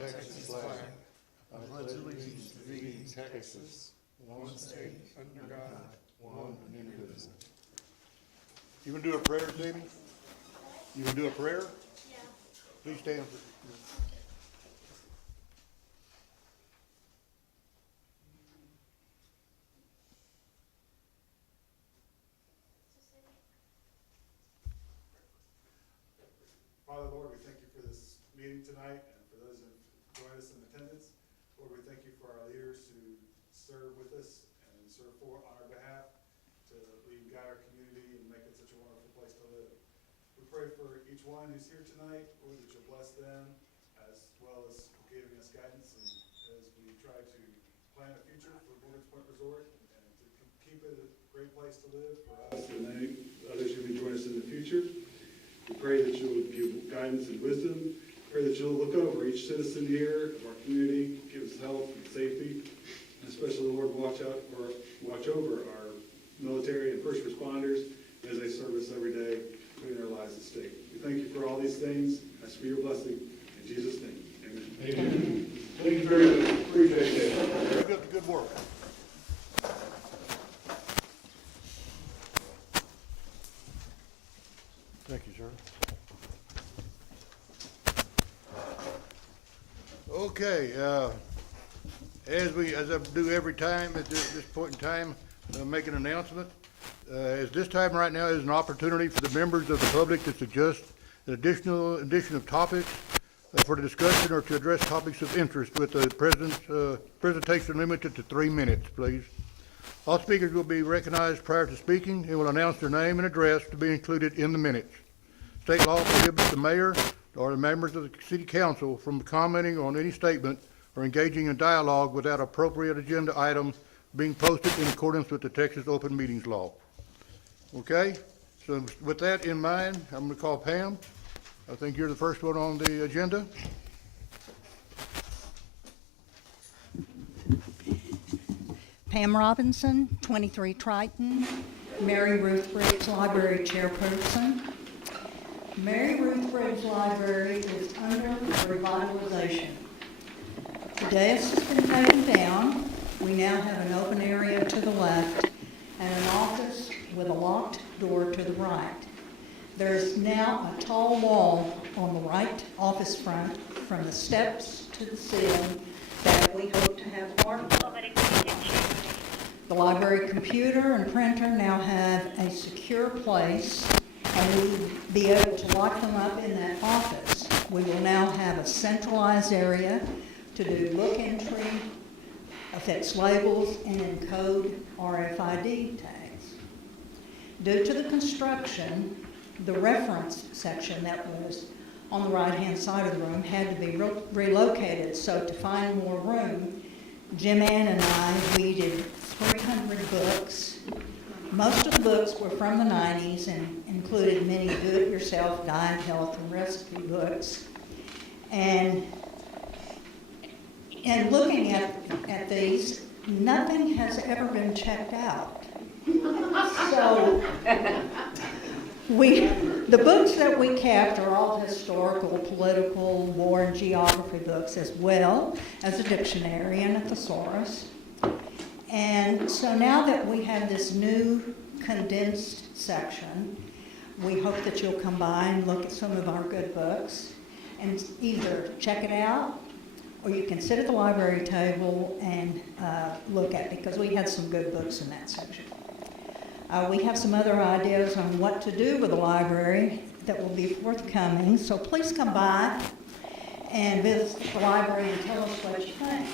Texas flag. I pledge allegiance to thee, Texas, one state, under God, one and indivisible. You gonna do a prayer, Jamie? You gonna do a prayer? Yeah. Please stand. Father, Lord, we thank you for this meeting tonight and for those who joined us in attendance. Lord, we thank you for our leaders who serve with us and serve on our behalf to lead and guide our community and make it such a wonderful place to live. We pray for each one who's here tonight, Lord, that you'll bless them as well as giving us guidance and as we try to plan a future for Morgan's Point Resort and to keep it a great place to live for us and others who may join us in the future. We pray that you'll give guidance and wisdom. Pray that you'll look over each citizen here of our community, give us health and safety. And especially, Lord, watch over our military and first responders as they serve us every day, putting their lives at stake. We thank you for all these things. Ask for your blessing. In Jesus' name, amen. Amen. Thank you very much. Appreciate that. Keep up the good work. Thank you, sir. Okay, as I do every time at this point in time, make an announcement. As this time right now is an opportunity for the members of the public to suggest an addition of topics for the discussion or to address topics of interest with the president's presentation limited to 3 minutes, please. All speakers will be recognized prior to speaking and will announce their name and address to be included in the minutes. State law prohibits the mayor or the members of the city council from commenting on any statement or engaging in dialogue without appropriate agenda items being posted in accordance with the Texas Open Meetings Law. Okay, so with that in mind, I'm going to call Pam. I think you're the first one on the agenda. Pam Robinson, 23 Triton, Mary Ruth Briggs Library Chairperson. Mary Ruth Briggs Library is under revitalization. The dais has been taken down. We now have an open area to the left and an office with a locked door to the right. There's now a tall wall on the right office front from the steps to the ceiling that we hope to have marked. The library computer and printer now have a secure place, and we will be able to lock them up in that office. We will now have a centralized area to do book entry, affix labels, and encode RFID tags. Due to the construction, the reference section that was on the right-hand side of the room had to be relocated, so to find more room, Jim Ann and I weeded 300 books. Most of the books were from the 90s and included many do-it-yourself diet, health, and recipe books. And in looking at these, nothing has ever been checked out. So the books that we kept are all historical, political, war, and geography books, as well as a dictionary and a thesaurus. And so now that we have this new condensed section, we hope that you'll come by and look at some of our good books and either check it out, or you can sit at the library table and look at it, because we had some good books in that section. We have some other ideas on what to do with the library that will be forthcoming, so please come by and visit the library and tell us what you think.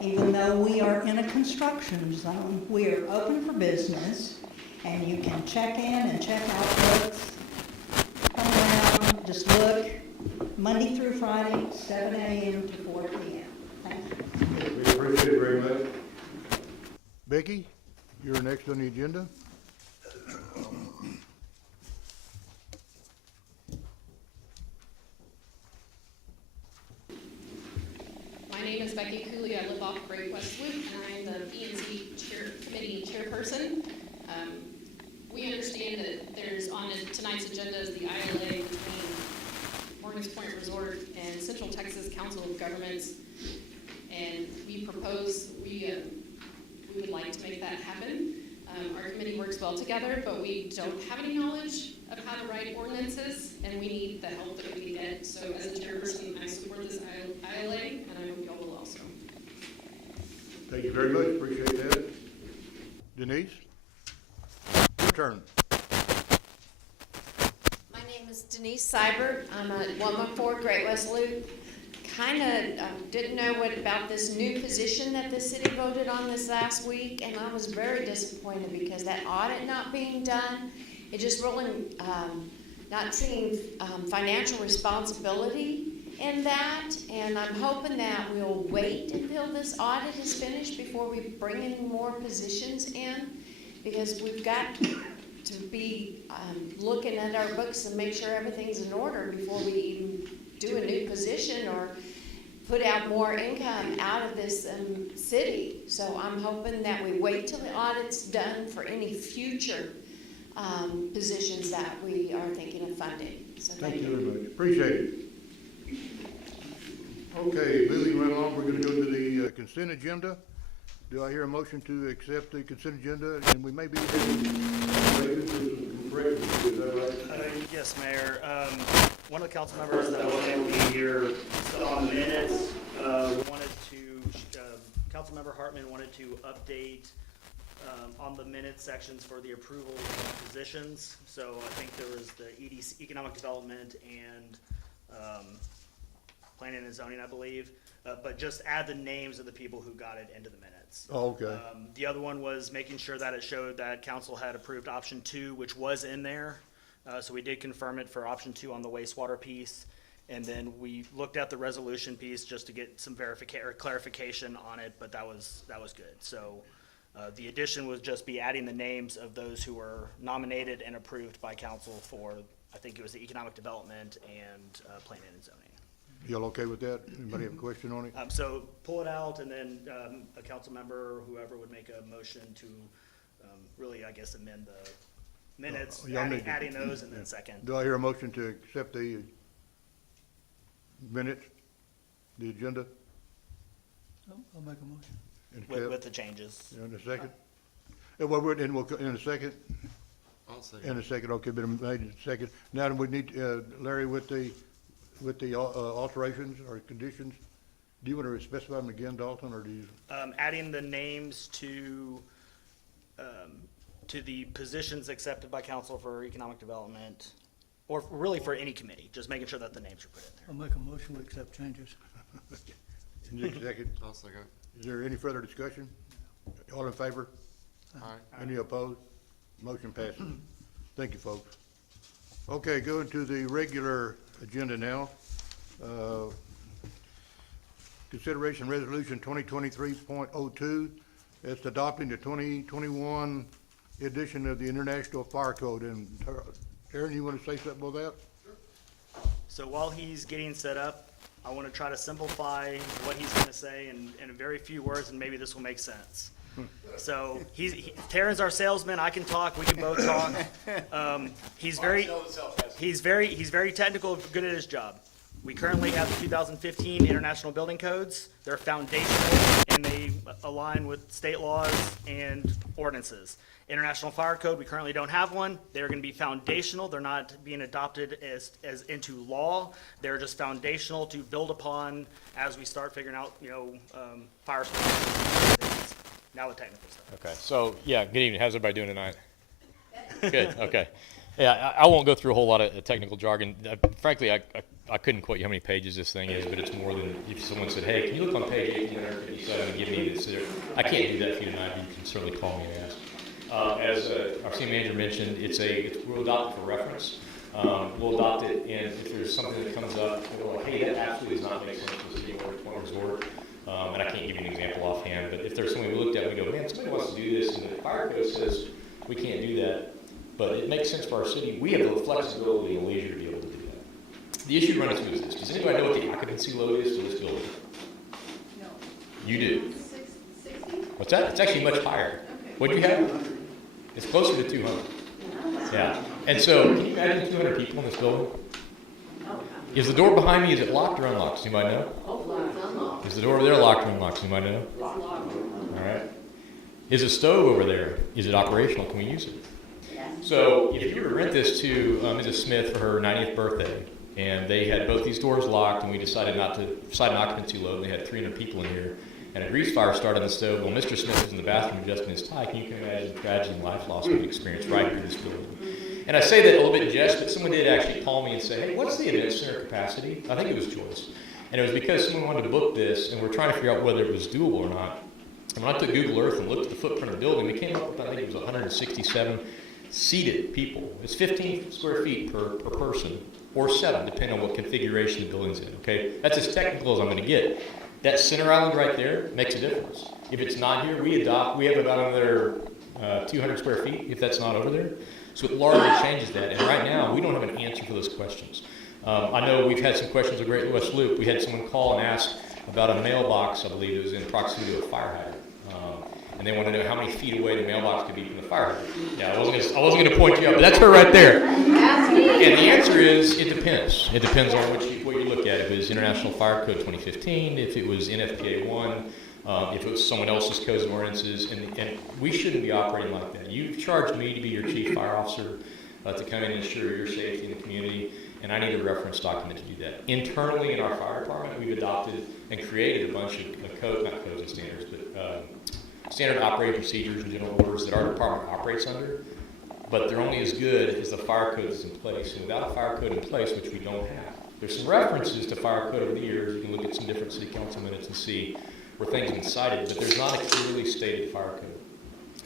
Even though we are in a construction zone, we are open for business, and you can check in and check out books. Come around, just look, Monday through Friday, 7 a.m. to 4 p.m. Thank you. We appreciate it very much. Becky, you're next on the agenda. My name is Becky Cooley. I live off Great West Loop, and I'm the P&Z Committee Chairperson. We understand that there's on tonight's agenda is the ILA between Morgan's Point Resort and Central Texas Council of Governments. And we propose, we would like to make that happen. Our committee works well together, but we don't have any knowledge of how to write ordinances, and we need the help that we get. So as a chairperson, I support this ILA, and I hope y'all will also. Thank you very much, appreciate that. Denise? Your turn. My name is Denise Seibert. I'm at 114 Great West Loop. Kind of didn't know what about this new position that the city voted on this last week, and I was very disappointed because that audit not being done, it just really not seeing financial responsibility in that, and I'm hoping that we'll wait until this audit is finished before we bring any more positions in, because we've got to be looking at our books and make sure everything's in order before we even do a new position or put out more income out of this city. So I'm hoping that we wait till the audit's done for any future positions that we are thinking of funding. So Thank you very much, appreciate it. Okay, moving right along, we're gonna go to the consent agenda. Do I hear a motion to accept the consent agenda? And we may be having corrections, is that right? Yes, Mayor. One of the council members that wasn't able to be here still on the minutes, Councilmember Hartman wanted to update on the minute sections for the approval of positions. So I think there was the EDC, Economic Development, and Planning and Zoning, I believe. But just add the names of the people who got it into the minutes. Oh, okay. The other one was making sure that it showed that council had approved option 2, which was in there. So we did confirm it for option 2 on the wastewater piece. And then we looked at the resolution piece just to get some verification or clarification on it, but that was good. So the addition would just be adding the names of those who were nominated and approved by council for, I think it was the Economic Development and Planning and Zoning. Y'all okay with that? Anybody have a question on it? So pull it out, and then a council member or whoever would make a motion to really, I guess, amend the minutes, Y'all need to- adding those, and then second. Do I hear a motion to accept the minutes, the agenda? I'll make a motion. And With accept? the changes. In a second? Well, we're, in a second? I'll say. In a second, okay, been made in a second. Now, we need, Larry, with the alterations or conditions, do you want to specify them again, Dalton, or do you? Adding the names to the positions accepted by council for economic development, or really for any committee, just making sure that the names are put in there. I'll make a motion to accept changes. In a second. I'll second. Is there any further discussion? All in favor? Aye. Any opposed? Motion passes. Thank you, folks. Okay, going to the regular agenda now. Consideration Resolution 2023.02. It's adopting the 2021 edition of the International Fire Code. And Aaron, you want to say something about that? So while he's getting set up, I want to try to simplify what he's going to say in very few words, and maybe this will make sense. So Taryn's our salesman. I can talk. We can both talk. He's very technical, good at his job. We currently have the 2015 International Building Codes. They're foundational and they align with state laws and ordinances. International Fire Code, we currently don't have one. They're going to be foundational. They're not being adopted as into law. They're just foundational to build upon as we start figuring out, fire stuff. Now the technical stuff. Okay, so, yeah, good evening. How's everybody doing tonight? Good, okay. Yeah, I won't go through a whole lot of technical jargon. Frankly, I couldn't quote you how many pages this thing is, but it's more than if someone said, hey, can you look on page 1857 and give me this? I can't do that for you tonight, but you can certainly call me and ask. As our city manager mentioned, we'll adopt it for reference. We'll adopt it, and if there's something that comes up, we're like, hey, that absolutely does not make sense for the city or resort. And I can't give you an example offhand, but if there's something we looked at, we go, man, somebody wants to do this, and the fire code says we can't do that, but it makes sense for our city. We have the flexibility and leisure to be able to do that. The issue running through is this. Does anybody know what the occupancy load is for this building? No. You do. 60? What's that? It's actually much higher. What'd you have? It's closer to 200. Yeah. And so, can you imagine 200 people in this building? Is the door behind me, is it locked or unlocked? Does anybody know? Is the door over there locked or unlocked? Does anybody know? All right. Is the stove over there, is it operational? Can we use it? So if you were to rent this to Mrs. Smith for her 90th birthday, and they had both these doors locked, and we decided not to cite an occupancy load, and they had 300 people in here, and a grease fire started on the stove, well, Mr. Smith was in the bathroom adjusting his tie, can you imagine the tragedy and life loss we've experienced right here in this building? And I say that a little bit in jest, but someone did actually call me and say, hey, what's the event center capacity? I think it was Joyce. And it was because someone wanted to book this, and we're trying to figure out whether it was doable or not. And when I took Google Earth and looked at the footprint of the building, we came up with, I think it was 167 seated people. It's 15 square feet per person, or 7, depending on what configuration the building's in, okay? That's as technical as I'm gonna get. That center island right there makes a difference. If it's not here, we have about another 200 square feet, if that's not over there. So it largely changes that, and right now, we don't have an answer for those questions. I know we've had some questions of Great West Loop. We had someone call and ask about a mailbox, I believe it was in proximity to a fire hydrant. And they want to know how many feet away the mailbox could be from the fire hydrant. Yeah, I wasn't going to point you up, but that's her right there. And the answer is, it depends. It depends on what you look at. If it was International Fire Code 2015, if it was NFPA 1, if it was someone else's codes and ordinances, and we shouldn't be operating like that. You've charged me to be your chief fire officer, to come in and ensure your safety in the community, and I need a reference document to do that. Internally in our fire department, we've adopted and created a bunch of not codes and standards, but standard operating procedures and general orders that our department operates under, but they're only as good as the fire code is in place. And without a fire code in place, which we don't have, there's some references to fire code over the years. You can look at some different city council minutes and see where things have been cited, but there's not a clearly stated fire code.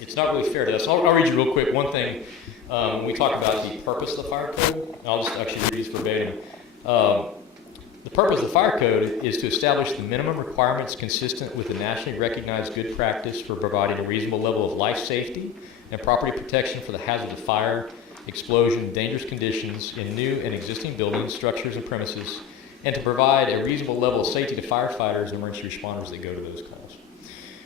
It's not really fair to us. I'll read you real quick one thing. When we talk about the purpose of the fire code, I'll just actually read these verbatim. The purpose of the fire code is to establish the minimum requirements consistent with the nationally recognized good practice for providing a reasonable level of life safety and property protection for the hazard of fire, explosion, dangerous conditions in new and existing buildings, structures, and premises, and to provide a reasonable level of safety to firefighters and emergency responders that go to those calls.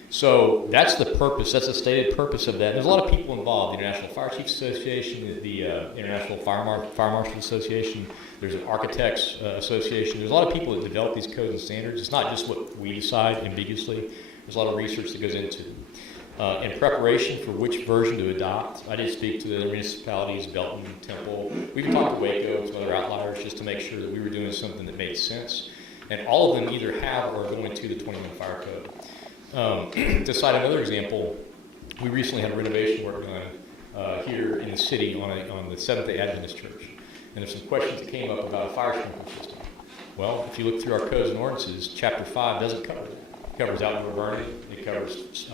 So that's the purpose, that's the stated purpose of that. There's a lot of people involved, the International Fire Chiefs Association, the International Fire Marshals Association, there's an Architects Association. There's a lot of people that develop these codes and standards. It's not just what we decide ambiguously. There's a lot of research that goes into them. In preparation for which version to adopt, I did speak to the other municipalities, Belton, Temple. We even talked to Waco and some other outliers just to make sure that we were doing something that made sense. And all of them either have or are going to the 21 Fire Code. To cite another example, we recently had renovation work done here in the city on the Seventh-day Adventist Church. And there's some questions that came up about a fire sprinkler system. Well, if you look through our codes and ordinances, Chapter 5 doesn't cover that. It covers outdoor burning, it covers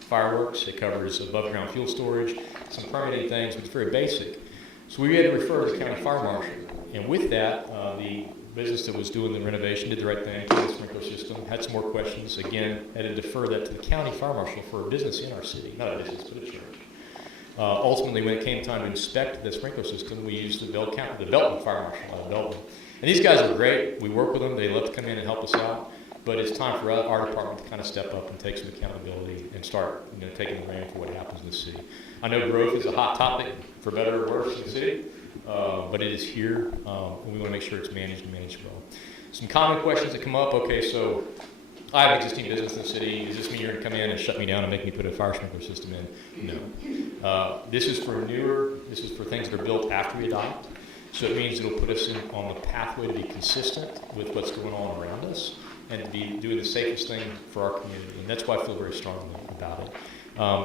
fireworks, it covers above-ground fuel storage, some permitting things, but it's very basic. So we had to refer to the county fire marshal. And with that, the business that was doing the renovation did the right thing, to the sprinkler system, had some more questions. Again, had to defer that to the county fire marshal for a business in our city, not a business, but a church. Ultimately, when it came time to inspect the sprinkler system, we used the Belton Fire Marshal out of Belton. And these guys are great. We work with them. They love to come in and help us out. But it's time for our department to kind of step up and take some accountability and start taking the reign for what happens in the city. I know growth is a hot topic, for better or worse, in the city, but it is here, and we want to make sure it's managed and managed well. Some common questions that come up. Okay, so I have an existing business in the city. Does this mean you're going to come in and shut me down and make me put a fire sprinkler system in? No. This is for things that are built after we adopt. So it means it'll put us on the pathway to be consistent with what's going on around us and to be doing the safest thing for our community. And that's why I feel very strongly about it.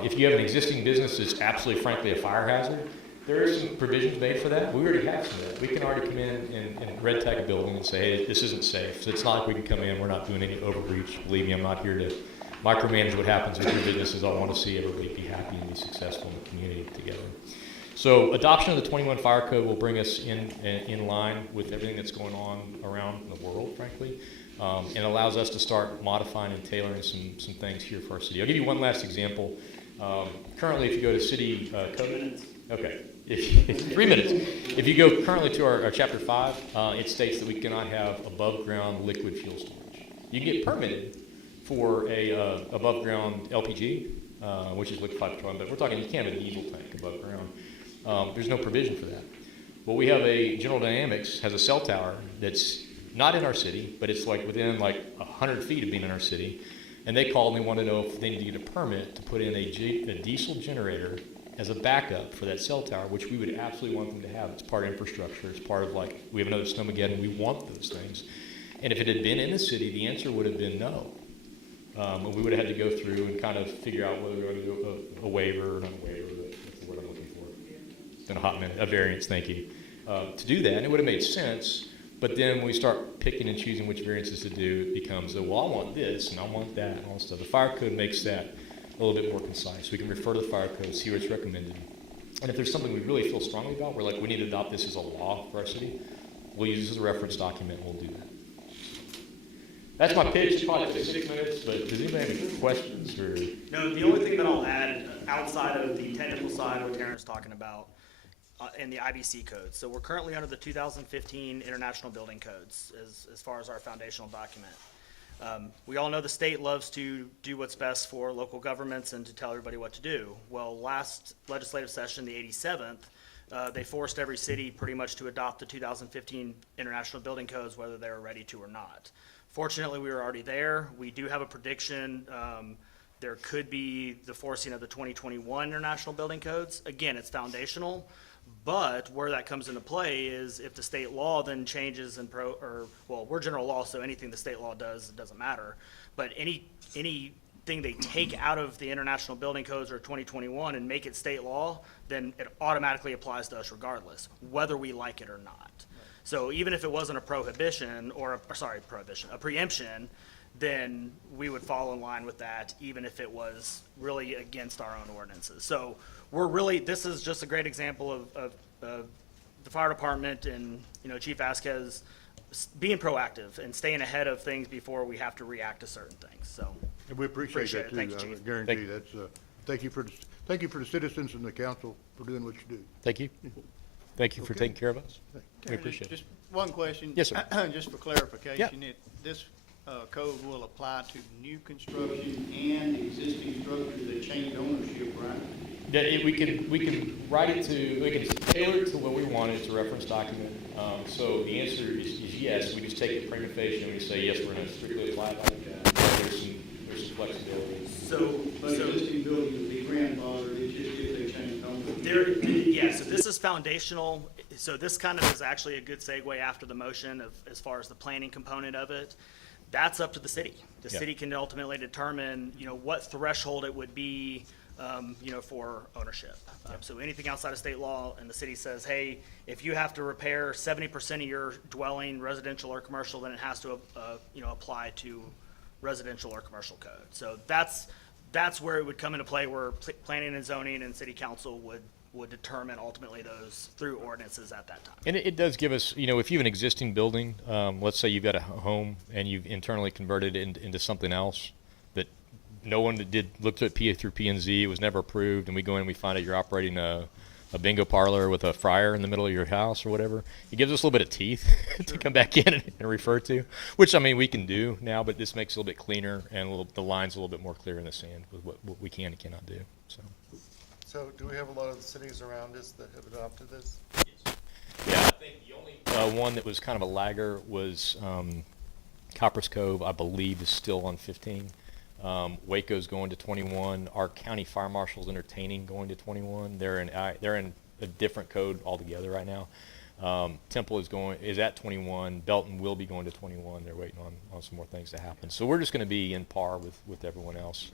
If you have an existing business that's absolutely, frankly, a fire hazard, there are some provisions made for that. We already have some of that. We can already come in and red tag a building and say, hey, this isn't safe. So it's not like we can come in, we're not doing any overreach. Believe me, I'm not here to micromanage what happens with your businesses. I want to see everybody be happy and be successful in the community together. So adoption of the 21 Fire Code will bring us in line with everything that's going on around the world, frankly, and allows us to start modifying and tailoring some things here for our city. I'll give you one last example. Currently, if you go to city code, okay, 3 minutes. If you go currently to our Chapter 5, it states that we cannot have above-ground liquid fuel storage. You can get permitted for a above-ground LPG, which is liquefied petroleum, but we're talking you can't have a diesel tank above ground. There's no provision for that. Well, we have General Dynamics has a cell tower that's not in our city, but it's like within like 100 feet of being in our city. And they called and they wanted to know if they need to get a permit to put in a diesel generator as a backup for that cell tower, which we would absolutely want them to have. It's part of infrastructure. It's part of like, we have another Snowmageddon, we want those things. And if it had been in the city, the answer would have been no. And we would have had to go through and kind of figure out whether we were going to do a waiver, or not a waiver, but that's the word I'm looking for. It's been a hot minute, a variance, thank you. To do that, and it would have made sense, but then when we start picking and choosing which variances to do, it becomes, well, I want this, and I want that, and all this stuff. The fire code makes that a little bit more concise. We can refer to the fire code, see what's recommended. And if there's something we really feel strongly about, we're like, we need to adopt this as a law for our city, we'll use this as a reference document, and we'll do that. That's my pitch. It probably took 6 minutes, but does anybody have any questions or? No, the only thing that I'll add outside of the technical side, what Terrence's talking about, in the IBC codes. So we're currently under the 2015 International Building Codes as far as our foundational document. We all know the state loves to do what's best for local governments and to tell everybody what to do. Well, last legislative session, the 87th, they forced every city pretty much to adopt the 2015 International Building Codes, whether they were ready to or not. Fortunately, we were already there. We do have a prediction. There could be the forcing of the 2021 International Building Codes. Again, it's foundational, but where that comes into play is if the state law then changes and we're general law, so anything the state law does, it doesn't matter. But anything they take out of the International Building Codes or 2021 and make it state law, then it automatically applies to us regardless, whether we like it or not. So even if it wasn't a prohibition a preemption, then we would fall in line with that, even if it was really against our own ordinances. So this is just a great example of the fire department and, Chief Vasquez being proactive and staying ahead of things before we have to react to certain things, so. And we appreciate that too. Thank you, I Chief. guarantee that's, thank you for the citizens and the council for doing what you do. Thank you. Thank you for taking care of us. We appreciate it. Just one question. Yes, sir. Just for clarification, this code will apply to new construction and existing structures that change ownership, right? Yeah, we can write it to, we can tailor it to what we want. It's a reference document. So the answer is yes. We just take the prima facie and we say, yes, we're going to strictly apply it like that. There's some flexibility. But existing buildings will be grandfathered, it's just if they change ownership. So this is foundational. So this kind of is actually a good segue after the motion as far as the planning component of it. That's up to the city. The city can ultimately determine, what threshold it would be, for ownership. So anything outside of state law, and the city says, hey, if you have to repair 70% of your dwelling, residential or commercial, then it has to, apply to residential or commercial code. So that's where it would come into play, where planning and zoning and city council would determine ultimately those through ordinances at that time. And it does give us, if you have an existing building, let's say you've got a home and you've internally converted it into something else that no one looked at through P&Z, it was never approved, and we go in and we find out you're operating a bingo parlor with a fryer in the middle of your house or whatever. It gives us a little bit of teeth to come back in and refer to, which, we can do now, but this makes it a little bit cleaner and the line's a little bit more clear in the sand with what we can and cannot do, so. So do we have a lot of the cities around us that have adopted this? Yeah, I think the only one that was kind of a lagger was Copper's Cove, I believe, is still on 15. Waco's going to 21. Our county fire marshal's entertaining going to 21. They're in a different code altogether right now. Temple is at 21. Belton will be going to 21. They're waiting on some more things to happen. So we're just going to be in par with everyone else.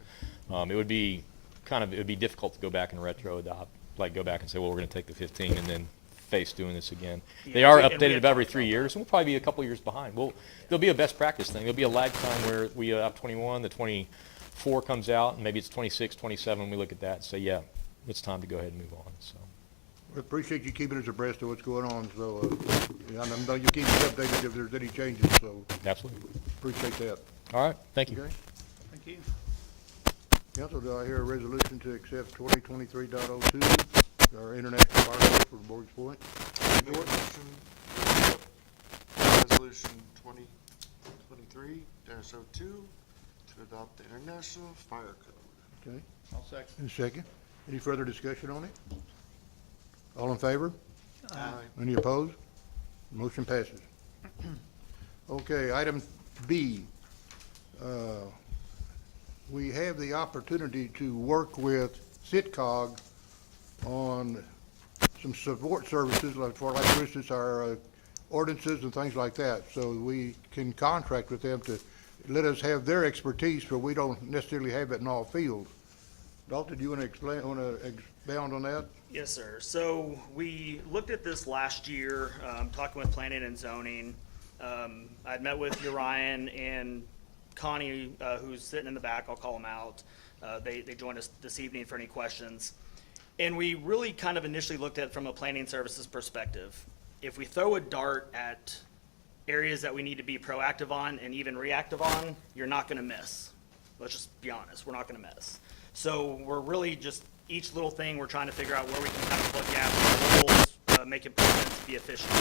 It would be difficult to go back and retro adopt, like go back and say, well, we're going to take the 15 and then face doing this again. They are updated about every 3 years, and we'll probably be a couple years behind. There'll be a best practice thing. There'll be a lag time where we adopt 21, the 24 comes out, and maybe it's 26, 27. We look at that and say, yeah, it's time to go ahead and move on. So. We appreciate you keeping us abreast of what's going on, so, I know you keep us updated if there's any changes, so Absolutely. appreciate that. All right. Thank you. Okay? Thank you. Council, do I hear a resolution to accept 2023.02, our international fire code for Morgan's Point? Make a motion to adopt Resolution 2023-02 to adopt the International Fire Code. Okay, I'll second. and a second. Any further discussion on it? All in favor? Any opposed? Motion passes. Okay, item B. We have the opportunity to work with Sitcog on some support services, like for instance, our ordinances and things like that. So we can contract with them to let us have their expertise, but we don't necessarily have it in all fields. Dalton, do you want to expound on that? Yes, sir. So we looked at this last year, talking with planning and zoning. I'd met with Urian and Connie, who's sitting in the back. I'll call them out. They joined us this evening for any questions. And we really kind of initially looked at it from a planning services perspective. If we throw a dart at areas that we need to be proactive on and even reactive on, you're not gonna miss. Let's just be honest, we're not gonna miss. So we're really just, each little thing, we're trying to figure out where we can kind of plug gaps, holes, make improvements, be efficient.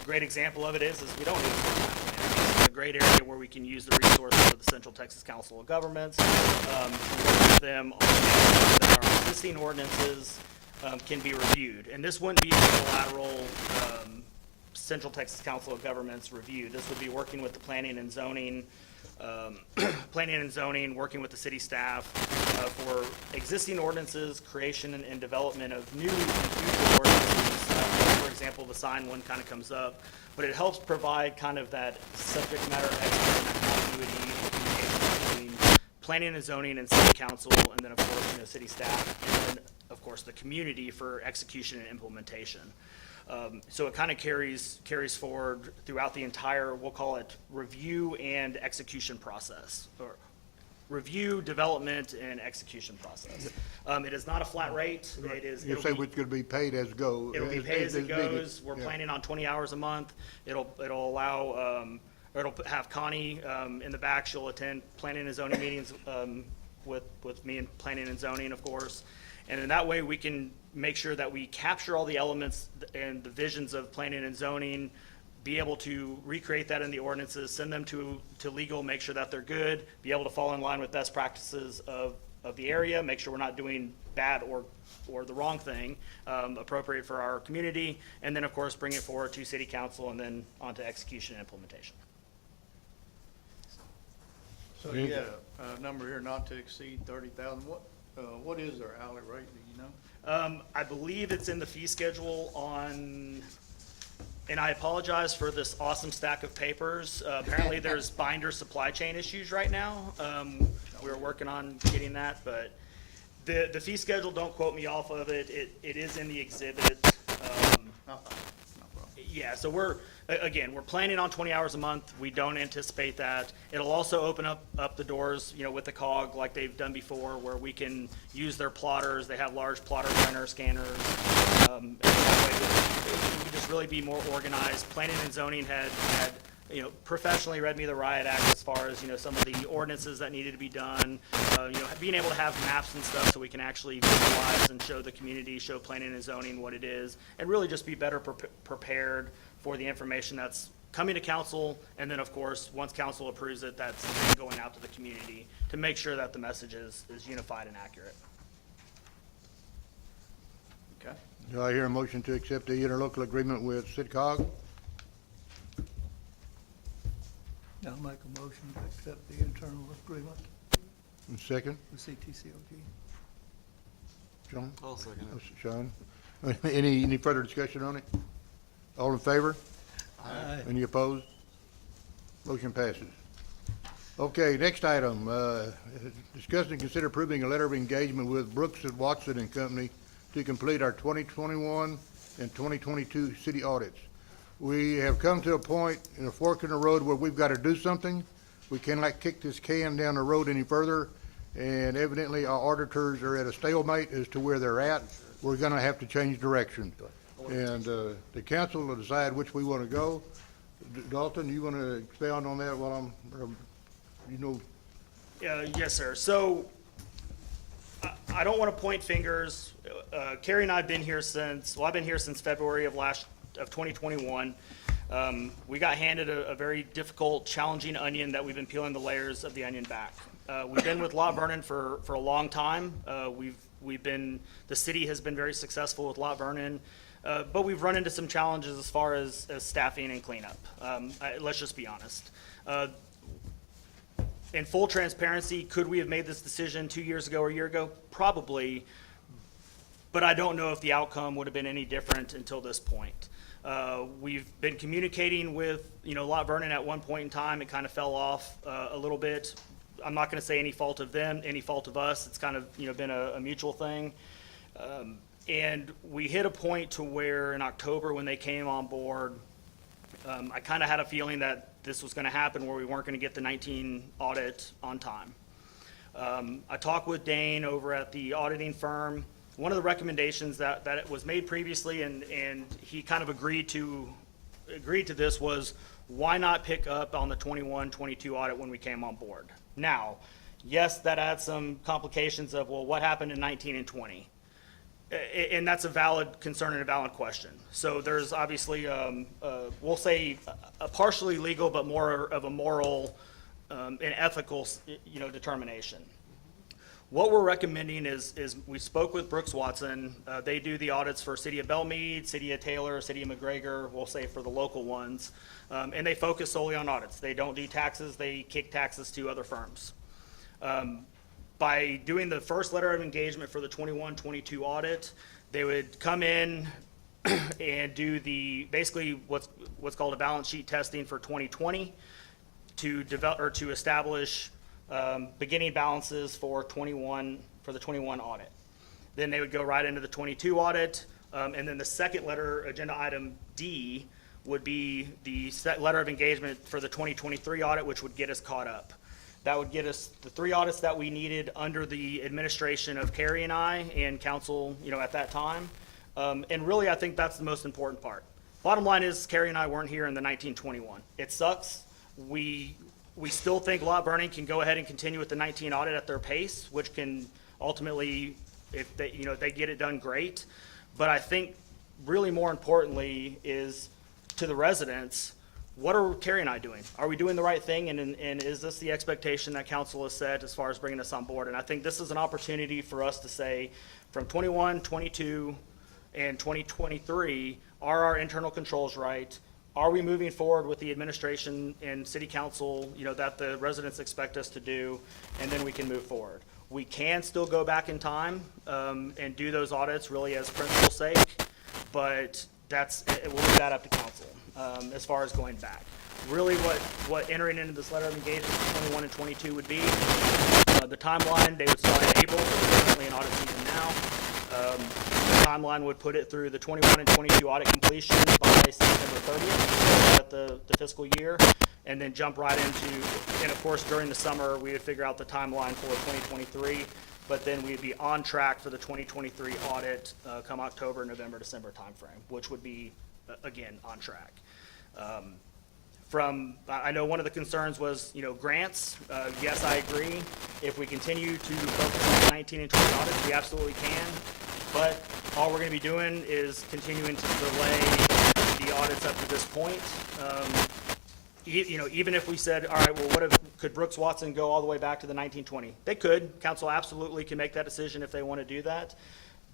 A great example of it is we don't need a great area where we can use the resources of the Central Texas Council of Governments, to work with them on that our existing ordinances, can be reviewed. And this wouldn't be a unilateral, Central Texas Council of Governments review. This would be working with the planning and zoning, working with the city staff, for existing ordinances, creation and development of new and future ordinances. For example, the sign one kind of comes up, but it helps provide kind of that subject matter expert and that continuity of communication between planning and zoning and city council, and then of course, city staff, and then of course, the community for execution and implementation. So it kind of carries forward throughout the entire, we'll call it review and execution process, or review, development, and execution process. It is not a flat rate. It is. You say it's gonna be paid as go. It'll be paid as it needed. goes. We're Yeah. planning on 20 hours a month. It'll allow, or it'll have Connie, in the back. She'll attend planning and zoning meetings, with me and planning and zoning, of course. And in that way, we can make sure that we capture all the elements and the visions of planning and zoning, be able to recreate that in the ordinances, send them to legal, make sure that they're good, be able to fall in line with best practices of the area, make sure we're not doing bad or the wrong thing, appropriate for our community, and then, of course, bring it forward to city council and then on to execution and implementation. So you got a number here not to exceed 30,000. What is their hourly rate, do you know? I believe it's in the fee schedule on, and I apologize for this awesome stack of papers. Apparently there's binder supply chain issues right now. We're working on getting that, but the fee schedule, don't quote me off of it. It is in the exhibit. No problem. Yeah, so we're planning on 20 hours a month. We don't anticipate that. It'll also open up the doors, with the COG like they've done before, where we can use their plotters. They have large plotter printer scanners. And that way we can just really be more organized. Planning and zoning had professionally read me the riot act as far as, some of the ordinances that needed to be done. Being able to have maps and stuff so we can actually visualize and show the community, show planning and zoning what it is, and really just be better prepared for the information that's coming to council, and then, of course, once council approves it, that's going out to the community to make sure that the message is unified and accurate. Okay. Do I hear a motion to accept the interlocal agreement with Sitcog? I'll make a motion to accept the internal agreement And second, with CTCOG. John? I'll second it. Sean? Any further discussion on it? All in favor? Aye. Any opposed? Motion passes. Okay, next item, discuss and consider approving a letter of engagement with Brooks and Watson and Company to complete our 2021 and 2022 city audits. We have come to a point in a fork in the road where we've got to do something. We cannot kick this can down the road any further, and evidently our auditors are at a stalemate as to where they're at. We're gonna have to change direction. And the council will decide which we want to go. Dalton, you want to expound on that while I'm, Yes, sir. So I don't want to point fingers. Carrie and I have been here I've been here since February of 2021. We got handed a very difficult, challenging onion that we've been peeling the layers of the onion back. We've been with Lot Vernon for a long time. The city has been very successful with Lot Vernon. But we've run into some challenges as far as staffing and cleanup. Let's just be honest. In full transparency, could we have made this decision 2 years ago or a year ago? Probably, but I don't know if the outcome would have been any different until this point. We've been communicating with, Lot Vernon at one point in time. It kind of fell off a little bit. I'm not going to say any fault of them, any fault of us. It's kind of, been a mutual thing. And we hit a point to where in October when they came on board, I kind of had a feeling that this was going to happen where we weren't going to get the 19 audit on time. I talked with Dane over at the auditing firm. One of the recommendations that it was made previously, and he kind of agreed to this, was why not pick up on the 21-22 audit when we came on board? Now, yes, that adds some complications of, well, what happened in 19 and 20? And that's a valid concern and a valid question. So there's obviously, we'll say a partially legal, but more of a moral and ethical, determination. What we're recommending is we spoke with Brooks Watson. They do the audits for City of Belmead, City of Taylor, City of McGregor, we'll say for the local ones. And they focus solely on audits. They don't do taxes, they kick taxes to other firms. By doing the first letter of engagement for the 21-22 audit, they would come in and do basically what's called a balance sheet testing for 2020 to develop or to establish beginning balances for the 21 audit. Then they would go right into the 22 audit, and then the second letter, agenda item D, would be the letter of engagement for the 2023 audit, which would get us caught up. That would get us the 3 audits that we needed under the administration of Carrie and I and council, at that time. And really, I think that's the most important part. Bottom line is, Carrie and I weren't here in the 1921. It sucks. We still think Lot Vernon can go ahead and continue with the 19 audit at their pace, which can ultimately, if they, they get it done, great. But I think really more importantly is to the residents, what are Carrie and I doing? Are we doing the right thing? And is this the expectation that council has set as far as bringing us on board? And I think this is an opportunity for us to say from 21, 22, and 2023, are our internal controls right? Are we moving forward with the administration and city council, that the residents expect us to do? And then we can move forward. We can still go back in time and do those audits really as principle's sake, but we'll leave that up to council. As far as going back. Really what entering into this letter of engagement for 21 and 22 would be, the timeline, they would start in April, so we're currently in audit season now. The timeline would put it through the 21 and 22 audit completion by September 30th at the fiscal year, and then jump right into, and of course during the summer, we would figure out the timeline for 2023, but then we'd be on track for the 2023 audit come October, November, December timeframe, which would be, again, on track. I know one of the concerns was, grants. Yes, I agree. If we continue to focus on 19 and 20 audits, we absolutely can. But all we're going to be doing is continuing to delay the audits up to this point. Even if we said, all right, well, could Brooks Watson go all the way back to the 1920? They could. Council absolutely can make that decision if they want to do that.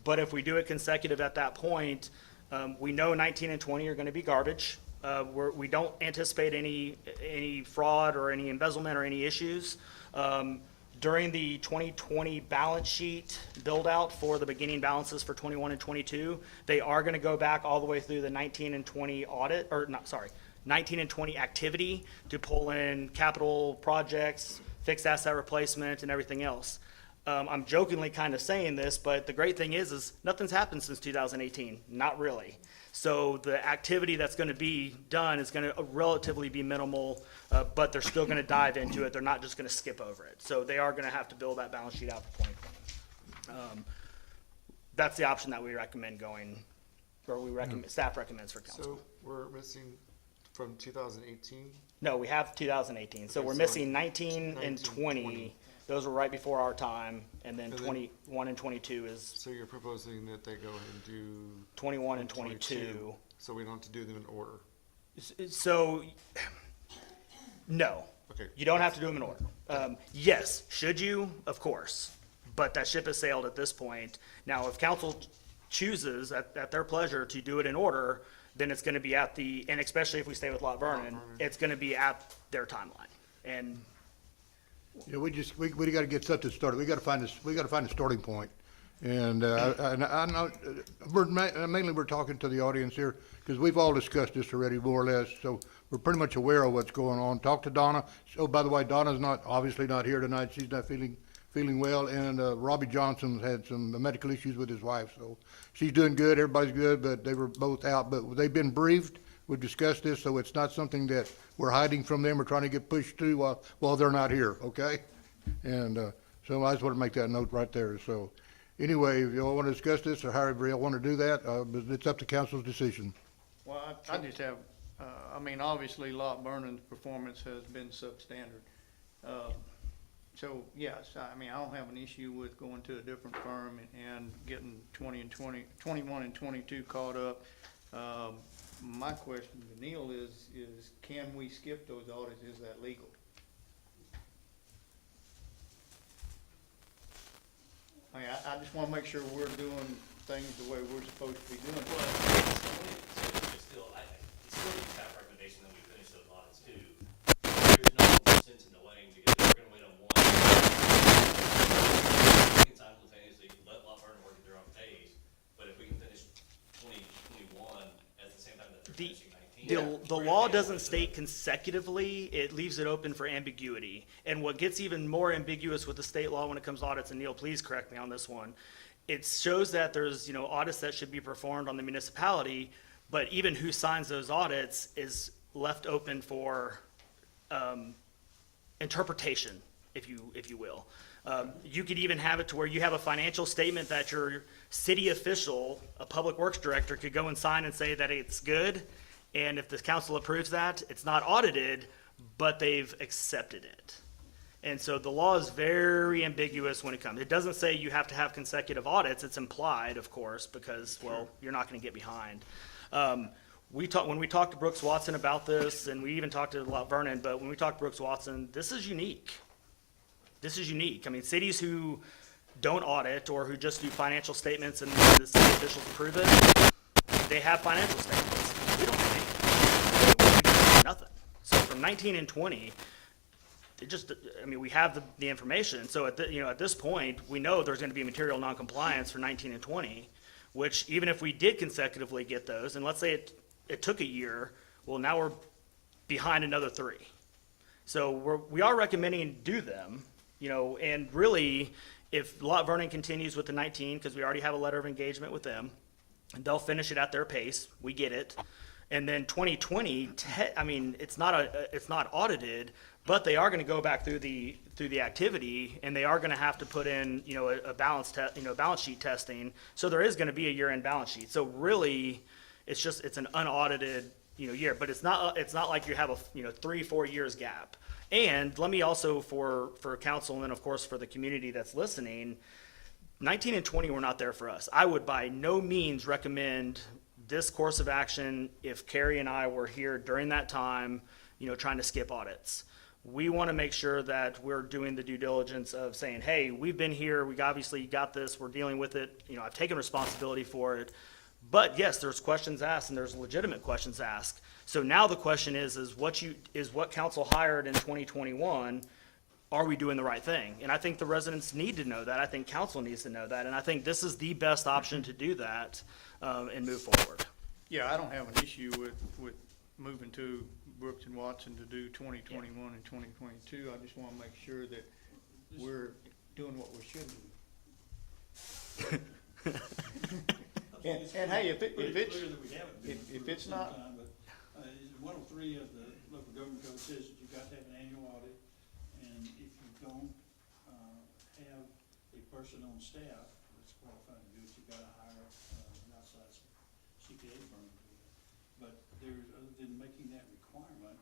But if we do it consecutive at that point, we know 19 and 20 are going to be garbage. We don't anticipate any fraud or any embezzlement or any issues. During the 2020 balance sheet build out for the beginning balances for 21 and 22, they are going to go back all the way through the 19 and 20 audit, 19 and 20 activity to pull in capital projects, fixed asset replacement, and everything else. I'm jokingly kind of saying this, but the great thing is nothing's happened since 2018. Not really. So the activity that's going to be done is going to relatively be minimal, but they're still going to dive into it. They're not just going to skip over it. So they are going to have to build that balance sheet out for 2020. That's the option that we recommend going, or staff recommends for council. So we're missing from 2018? No, we have 2018. So Okay, we're so missing 19 and 19, 20. 20. Those were right before our time, and then And then- 21 and 22 is So you're proposing that they go ahead and do 21 and 22. so we don't have to do them in order? So, no. Okay. You don't have to do them in order. Yes, should you? Of course. But that ship has sailed at this point. Now, if council chooses at their pleasure to do it in order, then it's gonna be at the, and especially if we stay with Lot Vernon, it's gonna be at their timeline. And Yeah, we gotta get something started. We gotta find a starting point. And I know, mainly we're talking to the audience here, because we've all discussed this already, more or less, so we're pretty much aware of what's going on. Talk to Donna. Oh, by the way, Donna's obviously not here tonight. She's not feeling well, and Robbie Johnson's had some medical issues with his wife, so she's doing good, everybody's good, but they were both out. But they've been briefed. We've discussed this, so it's not something that we're hiding from them or trying to get pushed through while they're not here, okay? And so I just want to make that note right there. So anyway, if you all want to discuss this or however you all want to do that, but it's up to council's decision. Well, I just have, I mean, obviously Lot Vernon's performance has been substandard. So, yes, I mean, I don't have an issue with going to a different firm and getting 21 and 22 caught up. My question to Neil is can we skip those audits? Is that legal? I mean, I just wanna make sure we're doing things the way we're supposed to be doing. It's still the staff recommendation that we finish those audits too. There's no sense in delaying because we're gonna wait on one. We can simultaneously let Lot Vernon work at their own pace, but if we can finish 2021 at the same time that they're finishing 19. The law doesn't state consecutively, it leaves it open for ambiguity. And what gets even more ambiguous with the state law when it comes to audits, and Neil, please correct me on this one, it shows that there's, audits that should be performed on the municipality, but even who signs those audits is left open for interpretation, if you will. You could even have it to where you have a financial statement that your city official, a public works director, could go and sign and say that it's good. And if the council approves that, it's not audited, but they've accepted it. And so the law is very ambiguous when it comes. It doesn't say you have to have consecutive audits. It's implied, of course, because, well, you're not gonna get behind. When we talked to Brooks Watson about this, and we even talked to Lot Vernon, but when we talked to Brooks Watson, this is unique. This is unique. I mean, cities who don't audit or who just do financial statements and the city officials approve it, they have financial statements. We don't have anything. We do nothing. So from 19 and 20, we have the information. So at this point, we know there's gonna be material noncompliance for 19 and 20, which even if we did consecutively get those, and let's say it took a year, well, now we're behind another 3. So we are recommending do them, and really, if Lot Vernon continues with the 19, because we already have a letter of engagement with them, and they'll finish it at their pace, we get it. And then 2020, it's not audited, but they are gonna go back through the activity, and they are gonna have to put in, a balance sheet testing. So there is gonna be a year-end balance sheet. So really, it's an unaudited, year, but it's not like you have a, 3-4 years gap. And let me also, for council and then of course for the community that's listening, 19 and 20 were not there for us. I would by no means recommend this course of action if Carrie and I were here during that time, trying to skip audits. We want to make sure that we're doing the due diligence of saying, hey, we've been here, we obviously got this, we're dealing with it, I've taken responsibility for it. But yes, there's questions asked and there's legitimate questions asked. So now the question is what council hired in 2021, are we doing the right thing? And I think the residents need to know that. I think council needs to know that. And I think this is the best option to do that and move forward. Yeah, I don't have an issue with moving to Brooks and Watson to do 2021 and 2022. I just wanna make sure that we're doing what we should do. And hey, if it's not. But 103 of the local government code says that you've got to have an annual audit, and if you don't have a person on staff that's qualified to do it, you've got to hire an outside CPA firm to do it. But other than making that requirement,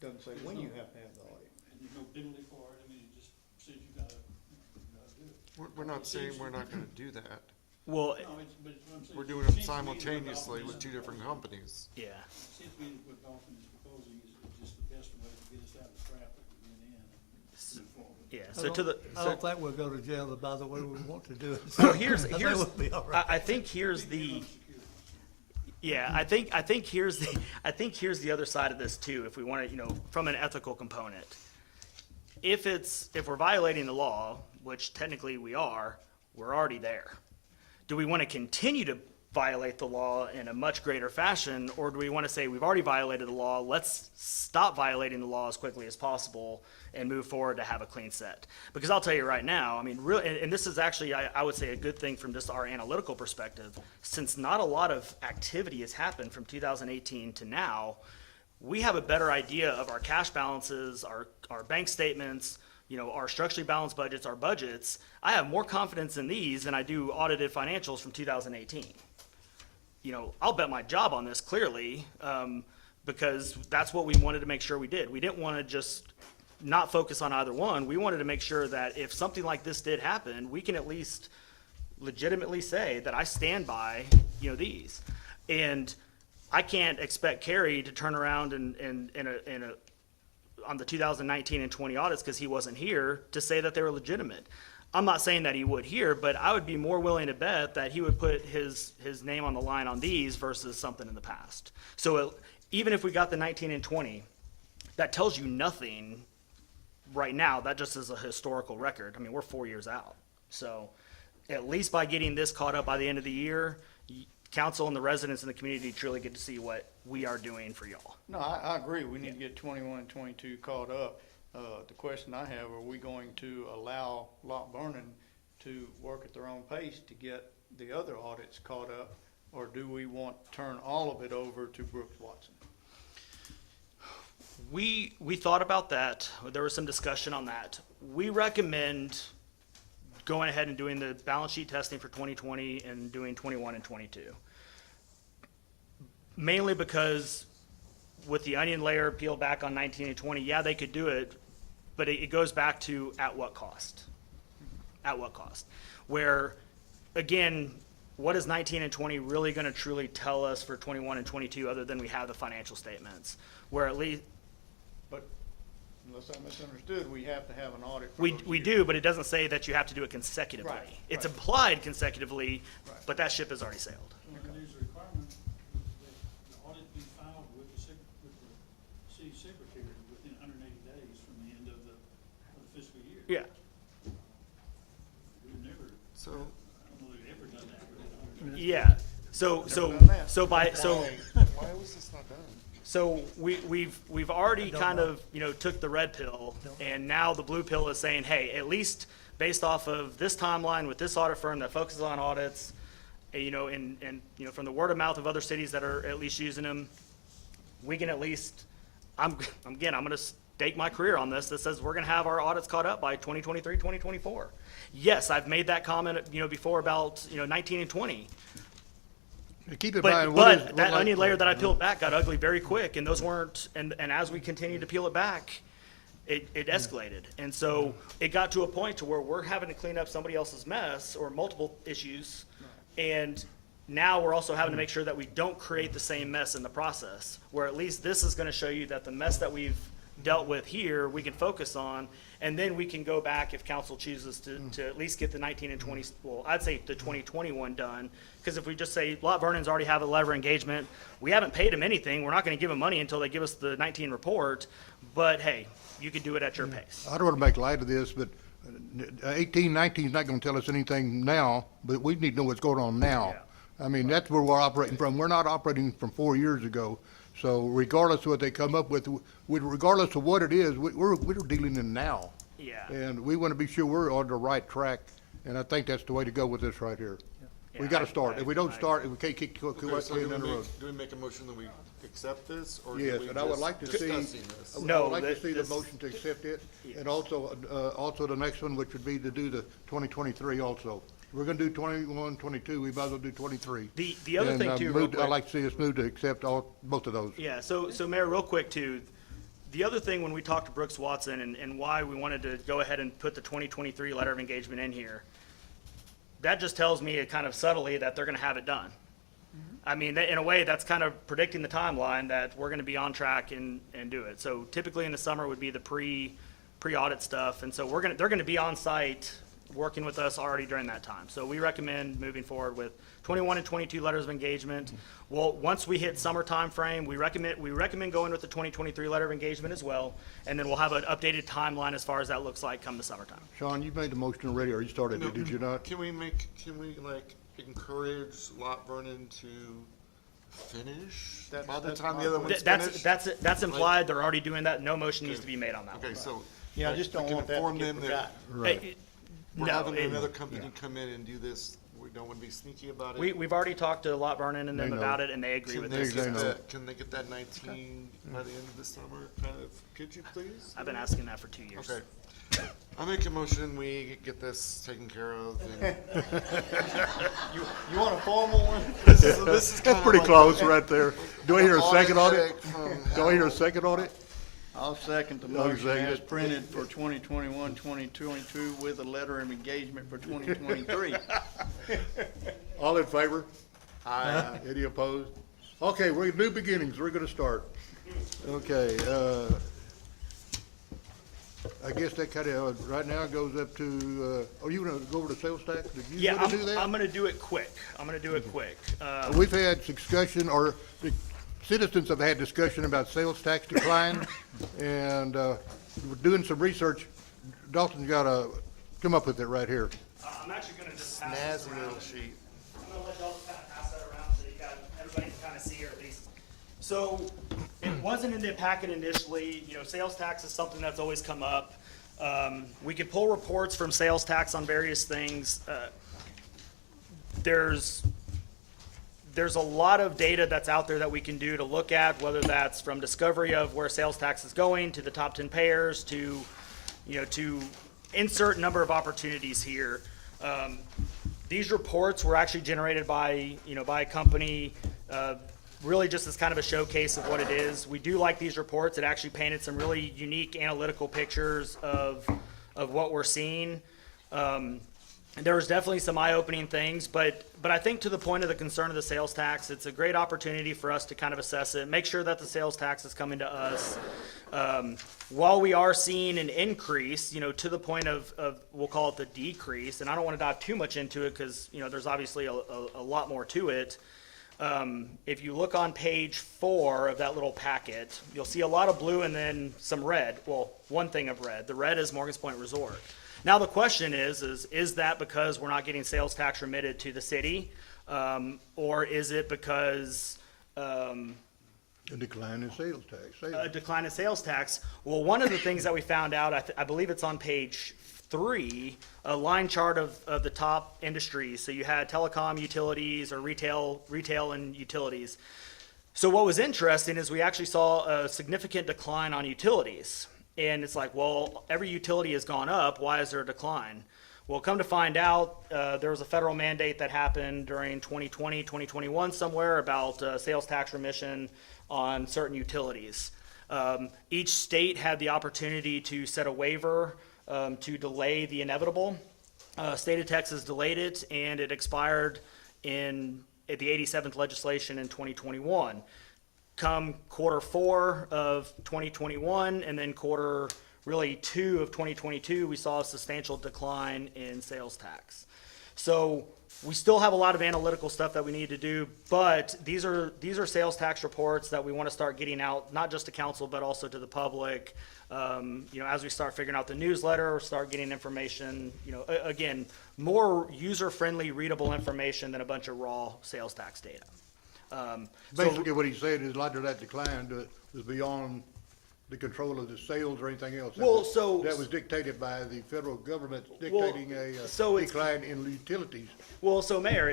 Doesn't say when you have to have the audit. and there's no penalty for it, I mean, it just says you gotta do it. We're not saying we're not gonna do that. Well, No, but it's what I'm saying. We're doing It it seems to me what simultaneously Dolphin with is- 2 different companies. yeah. It seems to me that what Dolphin is proposing is just the best way to get us out of the trap that we've been in and move forward. Yeah, so to the, I so, don't think we'll go to jail by the way we want to do it. so here's, I think here's, we'll be all right. I think here's the, yeah, I think here's the, I think here's the other side of this too, if we want to, you know, from an ethical component. If we're violating the law, which technically we are, we're already there. Do we want to continue to violate the law in a much greater fashion, or do we want to say we've already violated the law, let's stop violating the law as quickly as possible and move forward to have a clean set? Because I'll tell you right now, I mean, and this is actually, I would say, a good thing from just our analytical perspective, since not a lot of activity has happened from 2018 to now, we have a better idea of our cash balances, our bank statements, you know, our structurally balanced budgets, our budgets. I have more confidence in these than I do audited financials from 2018. You know, I'll bet my job on this clearly, because that's what we wanted to make sure we did. We didn't want to just not focus on either one. We wanted to make sure that if something like this did happen, we can at least legitimately say that I stand by, you know, these. And I can't expect Kerry to turn around and on the 2019 and 20 audits, because he wasn't here, to say that they were legitimate. I'm not saying that he would here, but I would be more willing to bet that he would put his name on the line on these versus something in the past. So even if we got the 19 and 20, that tells you nothing right now. That just is a historical record. I mean, we're 4 years out. So at least by getting this caught up by the end of the year, council and the residents in the community truly get to see what we are doing for y'all. No, I agree. We need to get 21 and 22 caught up. The question I have, are we going to allow Lot Vernon to work at their own pace to get the other audits caught up? Or do we want to turn all of it over to Brooks Watson? We thought about that. There was some discussion on that. We recommend going ahead and doing the balance sheet testing for 2020 and doing 21 and 22. Mainly because with the onion layer peeled back on 19 and 20, yeah, they could do it, but it goes back to at what cost? At what cost? Where, again, what is 19 and 20 really going to truly tell us for 21 and 22 other than we have the financial statements? Where at least, But unless I misunderstood, we have to have an audit for we those we years. do, but it doesn't say that you have to do it consecutively. Right, It's right. implied consecutively, Right. but that ship has already sailed. Well, there's a requirement that the audit be filed with the city secretary within 180 days from the end of the fiscal year. Yeah. We've never, So, I don't know that we've ever done that within 180 days. Yeah. why was this not done? So we've already kind of, you know, took the red pill, and now the blue pill is saying, hey, at least based off of this timeline with this audit firm that focuses on audits, you know, and you know, from the word of mouth of other cities that are at least using them, we can at least, I'm gonna stake my career on this that says we're gonna have our audits caught up by 2023, 2024. Yes, I've made that comment, you know, before about, you know, 19 and 20. Keep in But, mind, what is. but that onion layer that I peeled back got ugly very quick, and those weren't, and as we continued to peel it back, it escalated. And so it got to a point to where we're having to clean up somebody else's mess or multiple issues. And now we're also having to make sure that we don't create the same mess in the process, where at least this is gonna show you that the mess that we've dealt with here, we can focus on, and then we can go back if council chooses to at least get the 19 and 20, well, I'd say the 2021 done. Because if we just say, Lot Vernon's already have a letter of engagement, we haven't paid him anything, we're not gonna give him money until they give us the 19 report, but hey, you can do it at your pace. I don't wanna make light of this, but 18, 19 is not gonna tell us anything now, but we need to know what's going on now. I mean, that's where we're operating from. We're not operating from 4 years ago. So regardless of what they come up with, regardless of what it is, we're dealing in now. Yeah. And we wanna be sure we're on the right track, and I think that's the way to go with this right here. We Yeah, gotta start. If we don't I start, if we can't keep Okay, so going down the road. do we make a motion that we accept this, or Yes, do we and I would just like to see, discussing this? I No, would like to that- see the this- motion to accept it, and also the next one, which would be to do the 2023 also. We're gonna do 21, 22, we might as well do 23. The other thing too, real I'd quick. like to see us move to accept both of those. Yeah, so Mayor, real quick too, the other thing when we talked to Brooks Watson and why we wanted to go ahead and put the 2023 letter of engagement in here, that just tells me kind of subtly that they're gonna have it done. I mean, in a way, that's kind of predicting the timeline that we're gonna be on track and do it. So typically in the summer would be the pre-audit stuff, and so they're gonna be on site working with us already during that time. So we recommend moving forward with 21 and 22 letters of engagement. Well, once we hit summer time frame, we recommend going with the 2023 letter of engagement as well, and then we'll have an updated timeline as far as that looks like come the summertime. Sean, you made the motion already, or you started it, did you not? Can we like encourage Lot Vernon to finish by the time the other one's finished? That's implied, they're already doing that, no motion needs to be made on that one. Okay, so. Yeah, I just don't we can want that to inform get them forgotten. Right. We're No, having it- another company come in and do this. We don't want to be sneaky about it. We've already talked to Lot Vernon and them They know. about it, and they agree Can with they this. get know. that, can they get that 19 by the end of the summer? Kind of, could you please? I've been asking that for 2 years. Okay. I make a motion, we get this taken care of. And You want a formal one? this is That's kinda pretty like close a- right there. Do I hear a second on it? headache from Do I hear a hell. second on it? I'll second the Doug motion seconded. as printed for 2021, 2022 with a letter of engagement for 2023. All in favor? Aye. Any opposed? Okay, we're new beginnings, we're gonna start. Okay, I guess that kinda, right now goes up to, are you gonna go over to sales tax? Did you Yeah, wanna do that? I'm gonna do it quick. We've had discussion, or the citizens have had discussion about sales tax decline, and, we're doing some research. Dalton's gotta come up with it right here. I'm actually gonna just pass this Snazzy around. little sheet. I'm gonna let Dalton kind of pass that around so you got, everybody can kind of see or at least. So it wasn't in the packet initially, sales tax is something that's always come up. We could pull reports from sales tax on various things. There's a lot of data that's out there that we can do to look at, whether that's from discovery of where sales tax is going to the top 10 payers to, to insert number of opportunities here. These reports were actually generated by, by a company, really just as kind of a showcase of what it is. We do like these reports. It actually painted some really unique analytical pictures of what we're seeing. There was definitely some eye-opening things, but I think to the point of the concern of the sales tax, it's a great opportunity for us to kind of assess it, make sure that the sales tax is coming to us. While we are seeing an increase, to the point of we'll call it the decrease, and I don't want to dive too much into it because, there's obviously a lot more to it. If you look on page 4 of that little packet, you'll see a lot of blue and then some red. Well, one thing of red. The red is Morgan's Point Resort. Now, the question is that because we're not getting sales tax remitted to the city? Or is it because, A decline in sales tax. a decline in sales tax? Well, one of the things that we found out, I believe it's on page 3, a line chart of the top industries. So you had telecom, utilities, or retail and utilities. So what was interesting is we actually saw a significant decline on utilities. And it's like, well, every utility has gone up. Why is there a decline? Well, come to find out, there was a federal mandate that happened during 2020, 2021 somewhere about sales tax remission on certain utilities. Each state had the opportunity to set a waiver to delay the inevitable. State of Texas delayed it, and it expired at the 87th legislation in 2021. Come quarter 4 of 2021, and then quarter really 2 of 2022, we saw a substantial decline in sales tax. So we still have a lot of analytical stuff that we need to do, but these are sales tax reports that we want to start getting out, not just to council, but also to the public. As we start figuring out the newsletter, start getting information, again, more user-friendly, readable information than a bunch of raw sales tax data. Basically, what he's saying is a lot of that decline was beyond the control of the sales or anything else. Well, so- That was dictated by the federal government Well, dictating a so it's- decline in utilities. Well, so Mayor,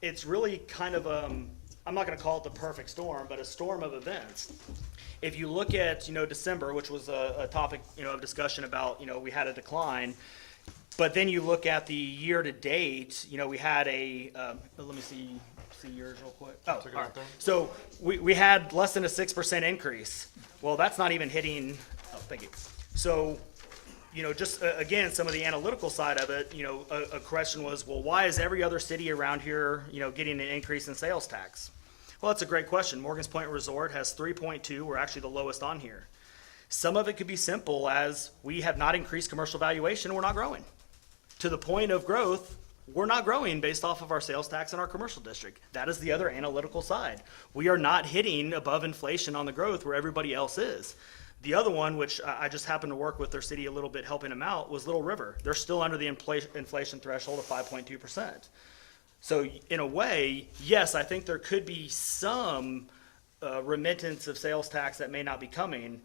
it's really kind of, I'm not gonna call it the perfect storm, but a storm of events. If you look at, December, which was a topic, of discussion about, we had a decline. But then you look at the year-to-date, we had let me see yours real quick. Oh, all right. So we had less than a 6% increase. Well, that's not even hitting, thank you. So, just again, some of the analytical side of it, a question was, well, why is every other city around here, getting an increase in sales tax? Well, that's a great question. Morgan's Point Resort has 3.2. We're actually the lowest on here. Some of it could be simple as we have not increased commercial valuation, we're not growing. To the point of growth, we're not growing based off of our sales tax in our commercial district. That is the other analytical side. We are not hitting above inflation on the growth where everybody else is. The other one, which I just happened to work with their city a little bit, helping them out, was Little River. They're still under the inflation threshold of 5.2%. So in a way, yes, I think there could be some remittance of sales tax that may not be coming,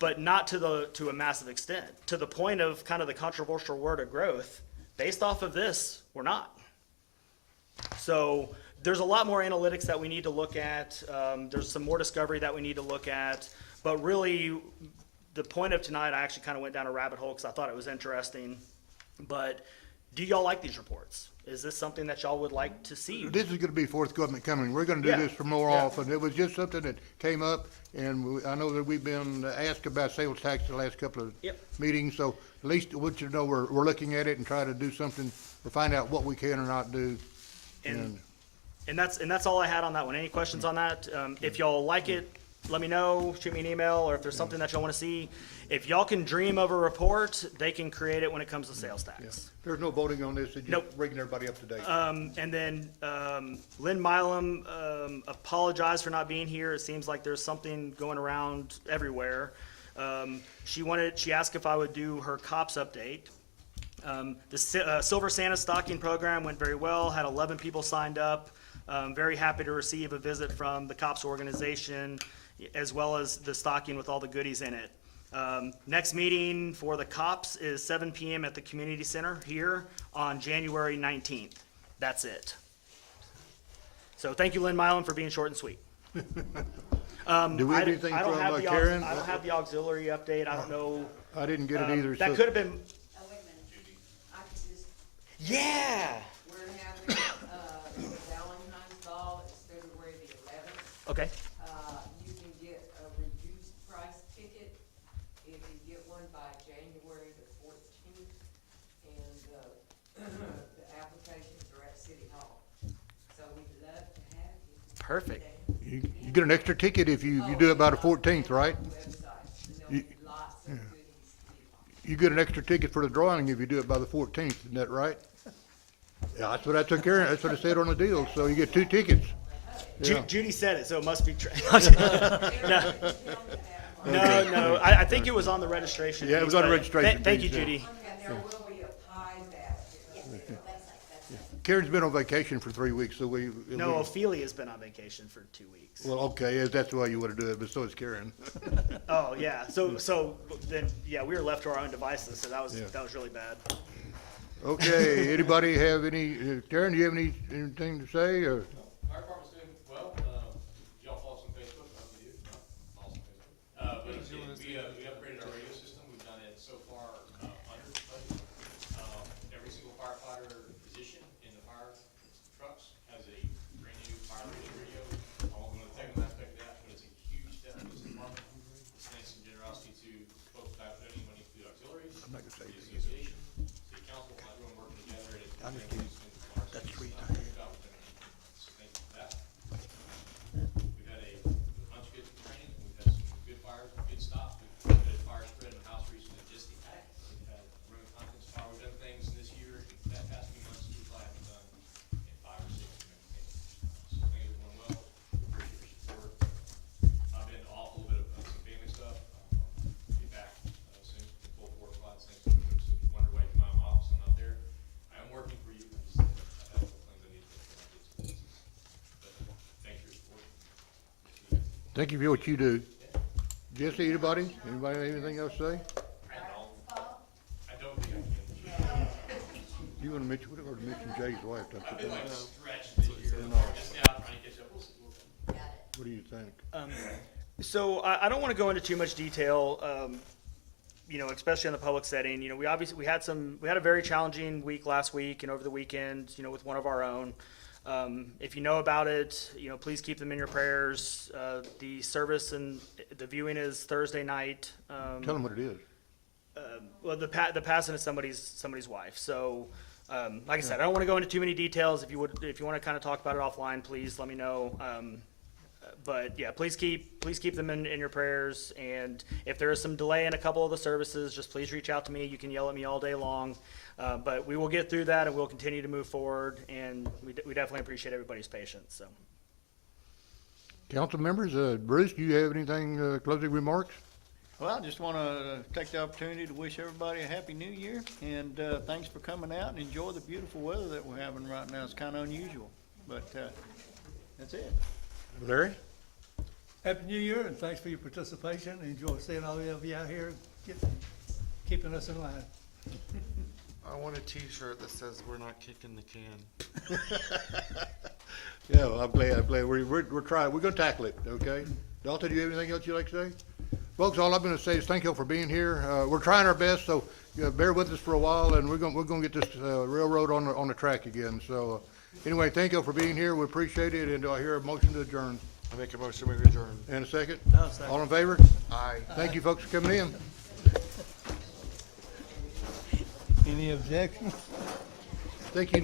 but not to a massive extent. To the point of kind of the controversial word of growth, based off of this, we're not. So there's a lot more analytics that we need to look at. There's some more discovery that we need to look at. But really, the point of tonight, I actually kind of went down a rabbit hole because I thought it was interesting. But do y'all like these reports? Is this something that y'all would like to see? This is gonna be forthcoming. We're gonna do Yeah. this for more Yeah. often. It was just something that came up, and I know that we've been asked about sales tax the last couple of Yep. meetings, so at least I want you to know we're looking at it and try to do something or find out what we can or not do. And that's all I had on that one. Any questions on that? If y'all like it, let me know, shoot me an email, or if there's something that y'all wanna see. If y'all can dream of a report, they can create it when it comes to sales tax. There's no voting on this, it's Nope. just bringing everybody up to date. And then, Lynn Milam, apologized for not being here. It seems like there's something going around everywhere. She asked if I would do her COPS update. The Silver Santa stocking program went very well, had 11 people signed up. Very happy to receive a visit from the COPS organization, as well as the stocking with all the goodies in it. Next meeting for the COPS is 7 PM at the community center here on January 19th. That's it. So thank you, Lynn Milam, for being short and sweet. Do we have anything I don't from have the Karen? I don't have the auxiliary update. I don't know. I didn't get it either, That so. could have been, Oh, wait a minute. I could just, yeah. we're having, the Valentine's Ball, it's February the 11th. Okay. You can get a reduced price ticket if you get one by January the 14th. And, the applications are at City Hall. So we'd love to have you. Perfect. You get an extra ticket if you do it by the 14th, right? Website, and there'll You- be lots of goodies to give. You get an extra ticket for the drawing if you do it by the 14th, isn't that right? Yeah, that's what I took care of, that's what I said on the deal, so you get 2 tickets. Yeah. Judy said it, so it must be true. No, I think it was on the registration. Yeah, it was piece, on the but registration Thank you, piece, yeah. Judy. And there will be a pie basket. Karen's been on vacation for 3 weeks, so No, Ophelia's been on vacation for 2 weeks. well, okay, if that's why you wanna do it, but so is Karen. Oh, yeah, so then, yeah, we were left to our own devices, so that was really bad. Okay, anybody have any, Karen, do you have anything to say, or? Fire department's doing well, y'all follow us on Facebook, I hope you do, no, follow us on Facebook. But we upgraded our radio system, we've done it so far, under budget. Every single firefighter position in the fire trucks has a brand new fire radio. I won't go into the technical aspect of that, but it's a huge step for this department. It's thanks to generosity to folks back there, money to the auxiliary, I'm not gonna say the it. association, city council, everyone working together. And it's I been understand. That's That's 3 So times. thank you for that. We've had a bunch of good training, we've had some good fires, good stops, we've had a fire spread in the house recently, just the act. We've had room contents fire, we've done things this year, that past few months, we probably haven't done in 5 or 6 different things. So things are going well, appreciate your support. I've been off a little bit of some family stuff, get back soon, full 4 or 5 things. So if you wonder why you're in my office, I'm not there. I am working for you, I just, I've had a couple things I need to get to. But thanks for your support. Thank you for what you do. Jesse, anybody have anything else to say? I don't think I can. You wanna mention, whatever, mention Jay's wife, don't I've you? been like stretched this year, just now trying to catch up. What do you think? So I don't want to go into too much detail, especially in the public setting. We obviously, we had a very challenging week last week and over the weekend, with one of our own. If you know about it, please keep them in your prayers. The service and the viewing is Thursday night. Tell them what it is. Well, the passing is somebody's wife. So, like I said, I don't want to go into too many details. If you want to kind of talk about it offline, please let me know. But yeah, please keep them in your prayers. And if there is some delay in a couple of the services, just please reach out to me. You can yell at me all day long. But we will get through that and we'll continue to move forward. And we definitely appreciate everybody's patience, so. Council members, Bruce, do you have anything, closing remarks? Well, I just want to take the opportunity to wish everybody a happy new year, and thanks for coming out and enjoy the beautiful weather that we're having right now. It's kind of unusual, but that's it. Larry? Happy New Year, and thanks for your participation. Enjoy seeing all of you out here, keeping us in line. I want a T-shirt that says we're not kicking the can. Yeah, well, I'm glad, we're trying, we're gonna tackle it, okay? Dalton, do you have anything else you'd like to say? Folks, all I'm gonna say is thank you all for being here. We're trying our best, so bear with us for a while, and we're gonna get this railroad on the track again. So, anyway, thank you all for being here. We appreciate it, and do I hear a motion to adjourn? I make a motion we adjourn. And a second? No, second. All in favor? Aye. Thank you, folks, for coming in. Any objections? Thank you.